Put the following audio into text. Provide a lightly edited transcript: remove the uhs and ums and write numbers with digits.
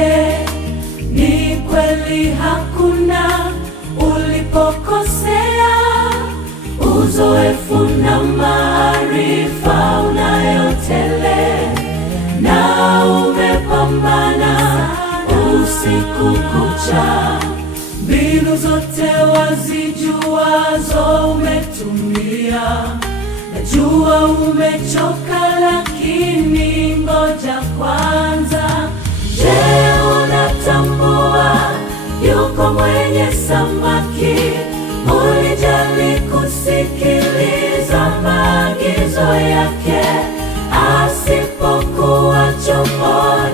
yake. Ni kweli hakuna ulipokosea, uzoefu na maarifa unayo tele, na umepambana usiku kucha. Mbinu zote wazijuazo umetumia. Najua umechoka, lakini ngoja kwanza. Je, unatambua yuko mwenye samaki? Ulijali kusikiliza maagizo yake asipokuwa chomboni?